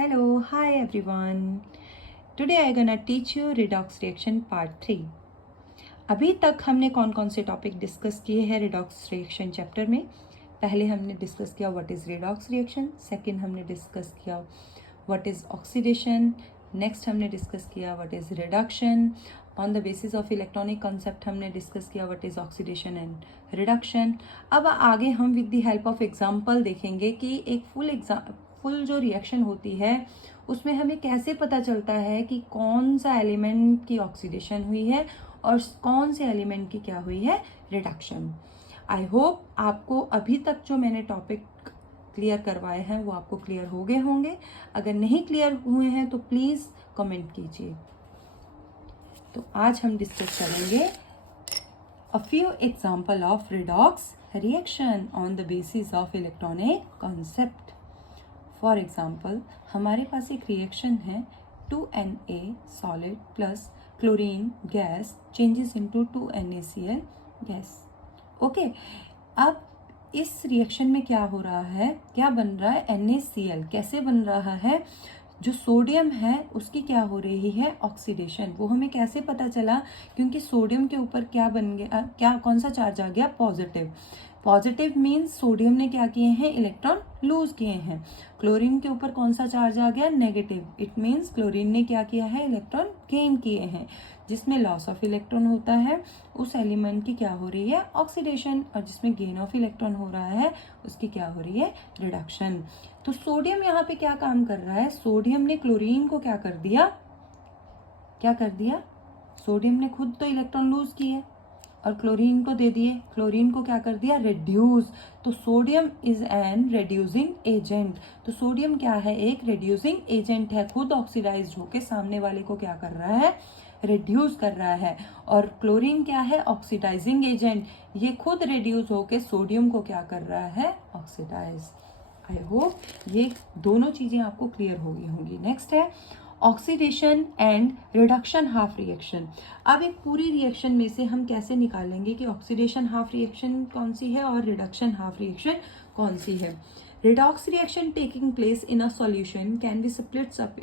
Hello, hi everyone. Today I gonna teach you redox reaction part 3. अभी तक हमने कौन कौन से टॉपिक डिस्कस किए हैं रिडॉक्स रिएक्शन चैप्टर में। पहले हमने डिस्कस किया what is redox reaction, second हमने डिस्कस किया व्हाट इज़ ऑक्सीडेशन, नेक्स्ट हमने डिस्कस किया what is reduction. On the basis of electronic concept हमने डिस्कस किया what is oxidation and reduction. अब आगे हम with the help of example देखेंगे कि एक फुल जो रिएक्शन होती है उसमें हमें कैसे पता चलता है कि कौन सा एलिमेंट की ऑक्सीडेशन हुई है और कौन से एलिमेंट की क्या हुई है रिडक्शन। आई होप आपको अभी तक जो मैंने टॉपिक क्लियर करवाए हैं वो आपको क्लियर हो गए होंगे। अगर नहीं क्लियर हुए हैं तो प्लीज़ कमेंट कीजिए। तो आज हम डिस्कस करेंगे a few example of redox reaction on the basis of electronic concept. For example हमारे पास एक रिएक्शन है 2Na solid plus chlorine gas changes into 2NaCl gas. Okay, अब इस रिएक्शन में क्या हो रहा है, क्या बन रहा है, NaCl कैसे बन रहा है। जो सोडियम है उसकी क्या हो रही है ऑक्सीडेशन। वो हमें कैसे पता चला, क्योंकि सोडियम के ऊपर क्या बन गया, क्या कौन सा चार्ज आ गया, पॉजिटिव। पॉजिटिव मीन्स सोडियम ने क्या किए हैं, इलेक्ट्रॉन लूज किए हैं। क्लोरीन के ऊपर कौन सा चार्ज आ गया, नेगेटिव। इट मीन्स क्लोरीन ने क्या किया है, इलेक्ट्रॉन गेन किए हैं। जिसमें लॉस ऑफ इलेक्ट्रॉन होता है उस एलिमेंट की क्या हो रही है, ऑक्सीडेशन, और जिसमें गेन ऑफ इलेक्ट्रॉन हो रहा है उसकी क्या हो रही है, रिडक्शन। तो सोडियम यहाँ पे क्या काम कर रहा है, सोडियम ने क्लोरीन को क्या कर दिया, क्या कर दिया, सोडियम ने खुद तो इलेक्ट्रॉन लूज किए और क्लोरीन को दे दिए, क्लोरीन को क्या कर दिया, रेड्यूस। तो sodium is an reducing agent. तो सोडियम क्या है, एक रेड्यूसिंग एजेंट है, खुद ऑक्सीडाइज्ड होके सामने वाले को क्या कर रहा है, रिड्यूस कर रहा है। और क्लोरीन क्या है, ऑक्सीडाइजिंग एजेंट, ये खुद रिड्यूस होके सोडियम को क्या कर रहा है, ऑक्सीडाइज। आई होप ये दोनों चीजें आपको क्लियर हो गई होंगी। नेक्स्ट है oxidation and reduction half reaction. अब एक पूरी रिएक्शन में से हम कैसे निकालेंगे कि ऑक्सीडेशन हाफ रिएक्शन कौन सी है और रिडक्शन हाफ रिएक्शन कौन सी है। Redox reaction taking place in a solution can be splits up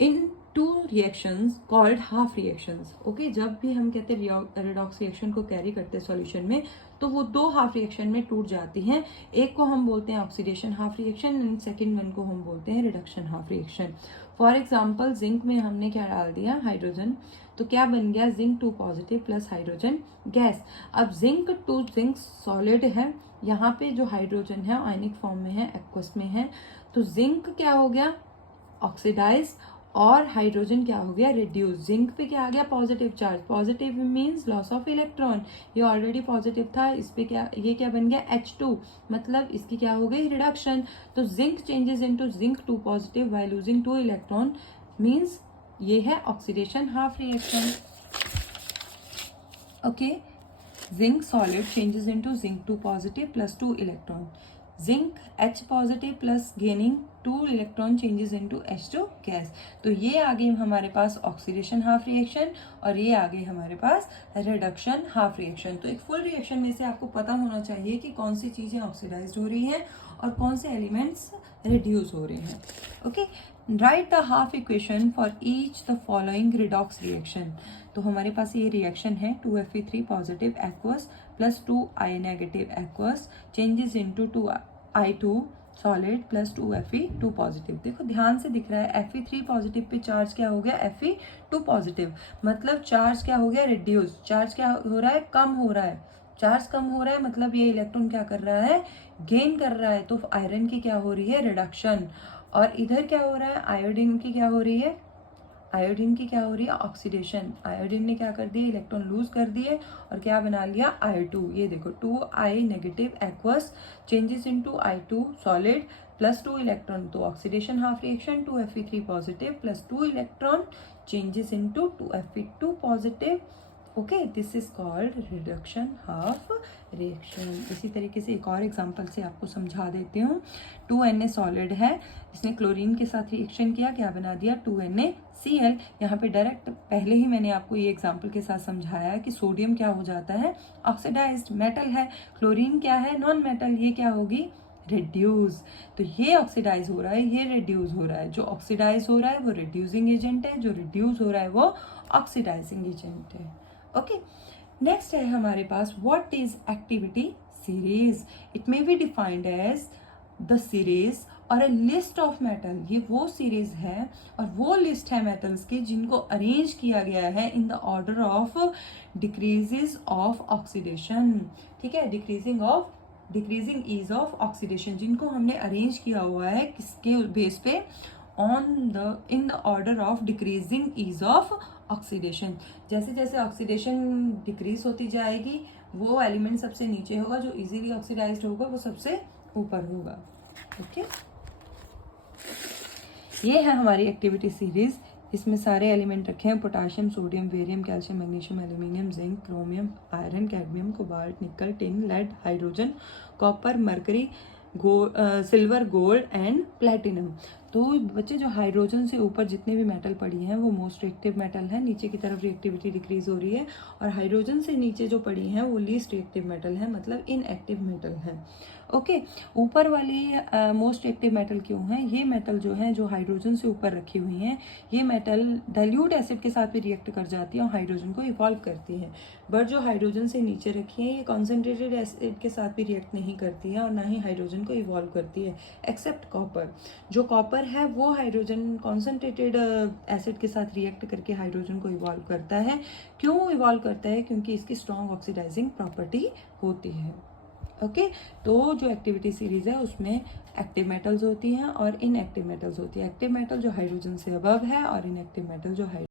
in two reactions called half reactions. Okay, जब भी हम कहते हैं रिडॉक्स रिएक्शन को कैरी करते हैं सॉल्यूशन में तो वो दो हाफ रिएक्शन में टूट जाती हैं। एक को हम बोलते हैं oxidation half reaction and second one को हम बोलते हैं reduction half reaction. For example zinc में हमने क्या डाल दिया, हाइड्रोजन, तो क्या बन गया, zinc 2 positive plus hydrogen gas. अब जिंक सॉलिड है, यहाँ पे जो हाइड्रोजन है आयनिक फॉर्म में है, एक्वस में है, तो जिंक क्या हो गया, ऑक्सीडाइज, और हाइड्रोजन क्या हो गया, रिड्यूस। जिंक पे क्या आ गया, positive charge, positive means loss of electron, ये ऑलरेडी पॉजिटिव था, इस पे क्या, ये क्या बन गया, H2, मतलब इसकी क्या हो गई, रिडक्शन। तो zinc changes into zinc 2 positive by losing 2 electron, means ये है oxidation half reaction. Okay, zinc solid changes into zinc 2 positive plus 2 electron, zinc H positive plus gaining 2 electron changes into H2 gas. तो ये आ गई हमारे पास oxidation half reaction और ये आ गई हमारे पास रिडक्शन हाफ रिएक्शन। तो एक फुल रिएक्शन में से आपको पता होना चाहिए कि कौन सी चीजें ऑक्सीडाइज्ड हो रही हैं और कौन से एलिमेंट्स रिड्यूस हो रहे हैं। Okay, right the half equation for each the following redox reaction. तो हमारे पास ये रिएक्शन है 2Fe3 positive aqueous plus 2I negative aqueous changes into 2I2 solid plus 2Fe2 positive. देखो ध्यान से दिख रहा है, Fe3 पॉजिटिव पे चार्ज क्या हो गया, Fe2 पॉजिटिव, मतलब चार्ज क्या हो गया, रिड्यूस। चार्ज क्या हो रहा है, कम हो रहा है, चार्ज कम हो रहा है, मतलब ये इलेक्ट्रॉन क्या कर रहा है, गेन कर रहा है। तो आयरन की क्या हो रही है, रिडक्शन। और इधर क्या हो रहा है, आयोडीन की क्या हो रही है, आयोडीन की क्या हो रही है, ऑक्सीडेशन। आयोडीन ने क्या कर दिया, इलेक्ट्रॉन लूज कर दिए और क्या बना लिया, I2। ये देखो 2I negative aqueous changes into I2 solid plus 2 electron, तो oxidation half reaction 2Fe3 positive plus 2 electron changes into 2Fe2 positive. Okay, this is called reduction half reaction. इसी तरीके से एक और एग्जांपल से आपको समझा देती हूँ। 2Na सॉलिड है, इसने क्लोरीन के साथ रिएक्शन किया, क्या बना दिया, 2NaCl। यहाँ पे डायरेक्ट पहले ही मैंने आपको ये एग्जांपल के साथ समझाया कि सोडियम क्या हो जाता है, ऑक्सीडाइज्ड, मेटल है, क्लोरीन क्या है, नॉन मेटल, ये क्या होगी, रिड्यूस। तो ये ऑक्सीडाइज हो रहा है, ये रिड्यूस हो रहा है। जो ऑक्सीडाइज हो रहा है वो रिड्यूसिंग एजेंट है, जो रिड्यूस हो रहा है वो ऑक्सीडाइजिंग एजेंट है। ओके, नेक्स्ट है हमारे पास what is activity series. It may be defined as the series or a list of metal. ये वो सीरीज है और वो लिस्ट है मेटल्स की जिनको अरेंज किया गया है इन the order of decreases of oxidation. ठीक है, डिक्रीजिंग ईज ऑफ ऑक्सीडेशन, जिनको हमने अरेंज किया हुआ है किसके बेस पे, in the order of decreasing ease of oxidation. जैसे जैसे ऑक्सीडेशन डिक्रीज होती जाएगी वो एलिमेंट सबसे नीचे होगा, जो इजीली ऑक्सीडाइज्ड होगा वो सबसे ऊपर होगा। ओके, ये है हमारी एक्टिविटी सीरीज। इसमें सारे एलिमेंट रखे हैं, potassium, sodium, barium, calcium, magnesium, aluminium, zinc, chromium, iron, cadmium, cobalt, nickel, tin, lead, hydrogen, copper, mercury, silver, gold and platinum. तो बच्चे जो हाइड्रोजन से ऊपर जितने भी मेटल पड़ी हैं वो मोस्ट रिएक्टिव मेटल है, नीचे की तरफ रिएक्टिविटी डिक्रीज हो रही है, और हाइड्रोजन से नीचे जो पड़ी हैं वो लीस्ट रिएक्टिव मेटल है, मतलब इनएक्टिव मेटल है। ओके, ऊपर वाली मोस्ट एक्टिव मेटल क्यों है? ये मेटल जो है जो हाइड्रोजन से ऊपर रखी हुई हैं, ये मेटल डाइल्यूट एसिड के साथ भी रिएक्ट कर जाती है और हाइड्रोजन को इवॉल्व करती है। बट जो हाइड्रोजन से नीचे रखी है ये कॉन्सेंट्रेटेड एसिड के साथ भी रिएक्ट नहीं करती है और ना ही हाइड्रोजन को इवॉल्व करती है, एक्सेप्ट कॉपर। जो कॉपर है वो हाइड्रोजन कॉन्सेंट्रेटेड एसिड के साथ रिएक्ट करके हाइड्रोजन को इवॉल्व करता है। क्यों इवॉल्व करता है? क्योंकि इसकी स्ट्रॉन्ग ऑक्सीडाइजिंग प्रॉपर्टी होती है। ओके, तो जो एक्टिविटी सीरीज है उसमें एक्टिव मेटल्स होती हैं और इनएक्टिव मेटल्स होती है। एक्टिव मेटल जो हाइड्रोजन से अबव है और इनएक्टिव मेटल जो